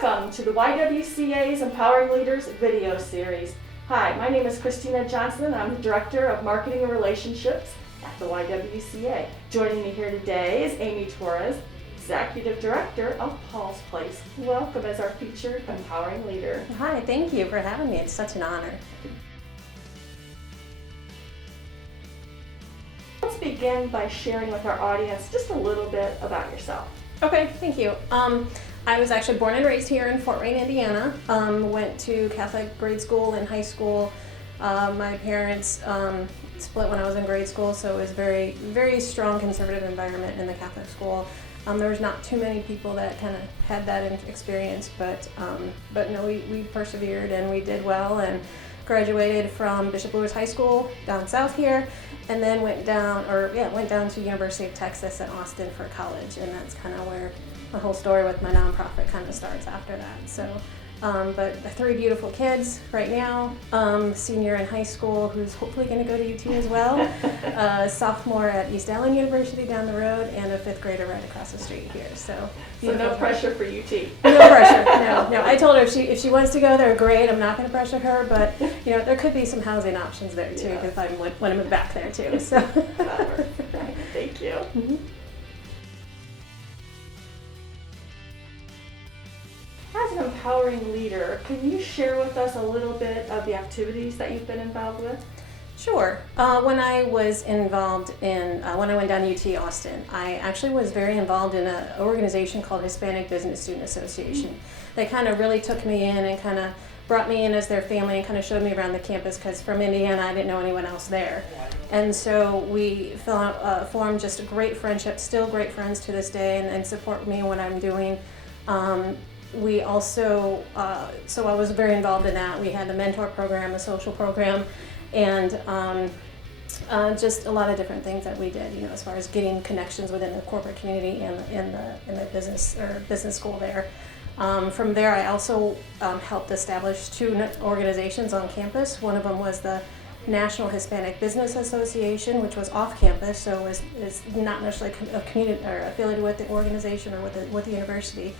Welcome to the YWCA's Empowering Leaders video series. Hi, my name is Christina Johnson and I'm the Director of Marketing and Relationships at the YWCA. Joining me here today is Amy Torrez, Executive Director of Paul's Place. Welcome as our featured Empowering Leader. Hi, thank you for having me. It's such an honor. Let's begin by sharing with our audience just a little bit about yourself. Okay, thank you. I was actually born and raised here in Fort Wayne, Indiana. Went to Catholic grade school and high school. My parents split when I was in grade school, so it was very, very strong conservative environment in the Catholic school. There was not too many people that kind of had that experience, but no, we persevered and we did well and graduated from Bishop Lewis High School down south here, and then went down to University of Texas at Austin for college, and that's kind of where the whole story with my nonprofit kind of starts after that. So, but 3 beautiful kids right now, senior in high school who's hopefully going to go to UT as well, sophomore at East Allen University down the road, and a 5th grader right across the street here. So no pressure for UT. No pressure. No. I told her if she wants to go there, great. I'm not going to pressure her, but there could be some housing options there too if I want to move back there too. So. Thank you. Mm-hmm. As an empowering leader, can you share with us a little bit of the activities that you've been involved with? Sure. When I was involved in, when I went down to UT Austin, I actually was very involved in an organization called Hispanic Business Student Association. They kind of really took me in and kind of brought me in as their family and kind of showed me around the campus, because from Indiana I didn't know anyone else there. And so we formed just a great friendship, still great friends to this day, and support me in what I'm doing. We also, so I was very involved in that. We had the mentor program, the social program, and just a lot of different things that we did, as far as getting connections within the corporate community and in the business school there. From there, I also helped establish 2 organizations on campus. One of them was the National Hispanic Business Association, which was off campus, so is not necessarily affiliated with the organization or with the university.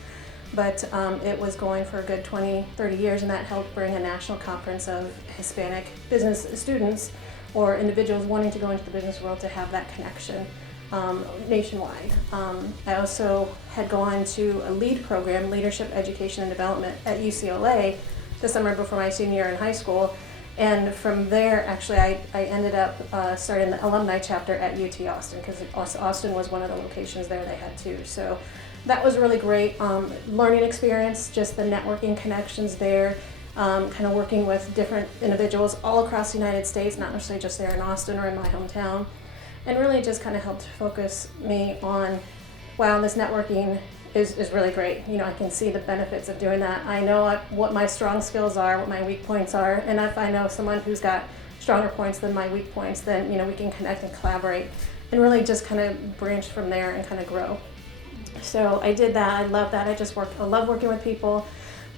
But it was going for a good 20-30 years, and that helped bring a national conference of Hispanic business students or individuals wanting to go into the business world to have that connection nationwide. I also had gone to a LEAD program, Leadership, Education, and Development, at UCLA the summer before my senior year in high school. And from there, actually, I ended up starting the alumni chapter at UT Austin, because Austin was one of the locations there they had too. So that was really great learning experience, just the networking connections there, kind of working with different individuals all across the United States, not necessarily just there in Austin or in my hometown, and really just kind of helped focus me on, wow, this networking is really great. I can see the benefits of doing that. I know what my strong skills are, what my weak points are, and if I know someone who's got stronger points than my weak points, then we can connect and collaborate and really just kind of branch from there and kind of grow. So I did that. I love that. I love working with people.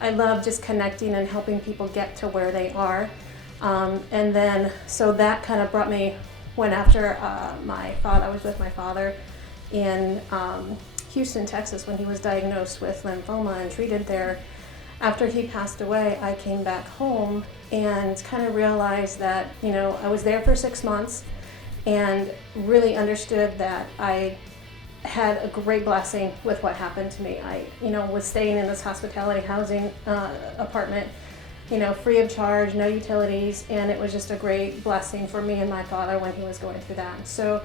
I love just connecting and helping people get to where they are. And then, so that kind of brought me, after I was with my father in Houston, Texas, when he was diagnosed with lymphoma and treated there. After he passed away, I came back home and kind of realized that, I was there for 6 months and really understood that I had a great blessing with what happened to me. I, was staying in this hospitality housing apartment, free of charge, no utilities, and it was just a great blessing for me and my father when he was going through that. So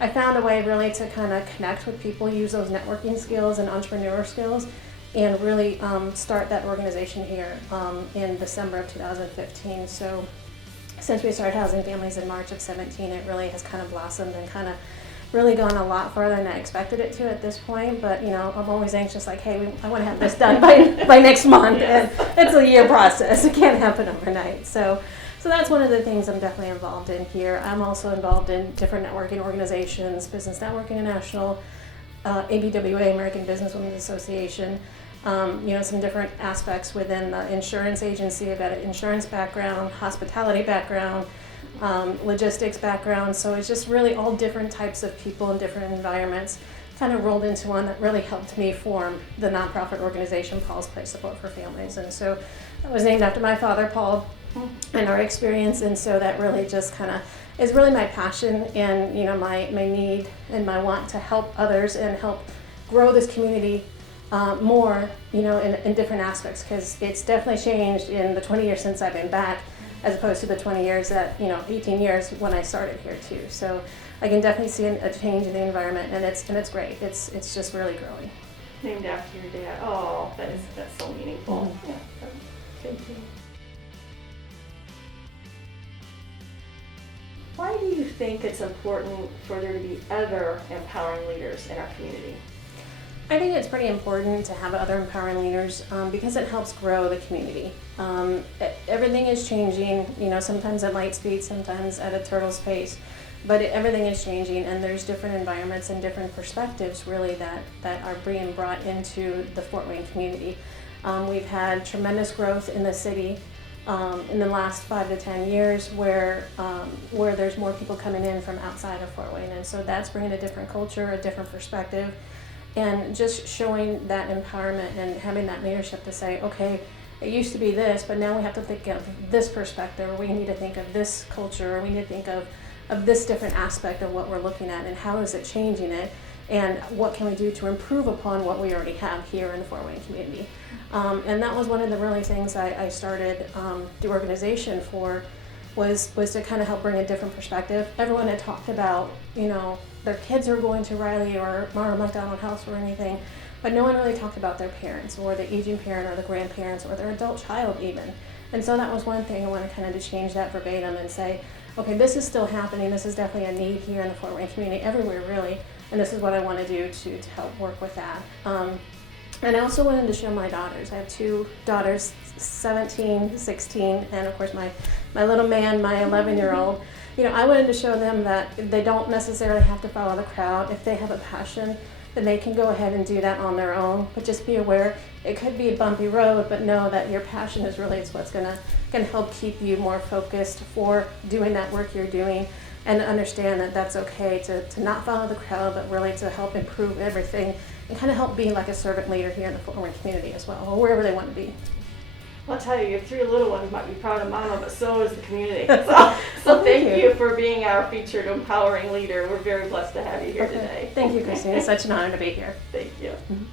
I found a way really to kind of connect with people, use those networking skills and entrepreneur skills, and really start that organization here in December of 2015. So since we started housing families in March of 17, it really has kind of blossomed and kind of really gone a lot farther than I expected it to at this point. But I'm always anxious, like, hey, I want to have this done by next month. And it's a year process. It can't happen overnight. So that's one of the things I'm definitely involved in here. I'm also involved in different networking organizations, Business Network International, ABWA, American Business Women's Association, some different aspects within the insurance agency. I've got an insurance background, hospitality background, logistics background. So it's just really all different types of people in different environments. kind of rolled into one that really helped me form the nonprofit organization Paul's Play Support for Families. And so that was named after my father, Paul, and our experience. And so that really just kind of is really my passion and, you know, my need and my want to help others and help grow this community more, you know, in different aspects, because it's definitely changed in the 20 years since I've been back, as opposed to the 20 years that, you know, 18 years when I started here too. So I can definitely see a change in the environment, and it's great. It's just really growing. Named after your dad. Oh, that's so meaningful. Yeah, thank you. Why do you think it's important for there to be other empowering leaders in our community? I think it's pretty important to have other empowering leaders because it helps grow the community. Everything is changing, you know, sometimes at light speed, sometimes at a turtle's pace, but everything is changing, and there's different environments and different perspectives really that are being brought into the Fort Wayne community. We've had tremendous growth in the city in the last 5 to 10 years where there's more people coming in from outside of Fort Wayne, and so that's bringing a different culture, a different perspective, and just showing that empowerment and having that leadership to say, okay, it used to be this, but now we have to think of this perspective, or we need to think of this culture, or we need to think of this different aspect of what we're looking at, and how is it changing it, and what can we do to improve upon what we already have here in the Fort Wayne community. And that was one of the really things I started the organization for, was to kind of help bring a different perspective. Everyone had talked about, you know, their kids are going to Riley or Mara McDonald House or anything, but no one really talked about their parents or the aging parent or the grandparents or their adult child even. And so that was one thing I wanted kind of to change that verbatim and say, okay, this is still happening, this is definitely a need here in the Fort Wayne community, everywhere really, and this is what I want to do to help work with that. And I also wanted to show my daughters. I have 2 daughters, 17, 16, and of course my little man, my 11-year-old. You know, I wanted to show them that they don't necessarily have to follow the crowd. If they have a passion, then they can go ahead and do that on their own. But just be aware, it could be a bumpy road, but know that your passion is really what's gonna help keep you more focused for doing that work you're doing, and understand that that's okay to not follow the crowd, but really to help improve everything and kind of help be like a servant leader here in the Fort Wayne community as well, or wherever they want to be. I'll tell you, your 3 little ones might be proud of Mama, but so is the community. So thank you for being our featured empowering leader. We're very blessed to have you here today. Thank you, Christine. It's such an honor to be here. Thank you. Mm-hmm.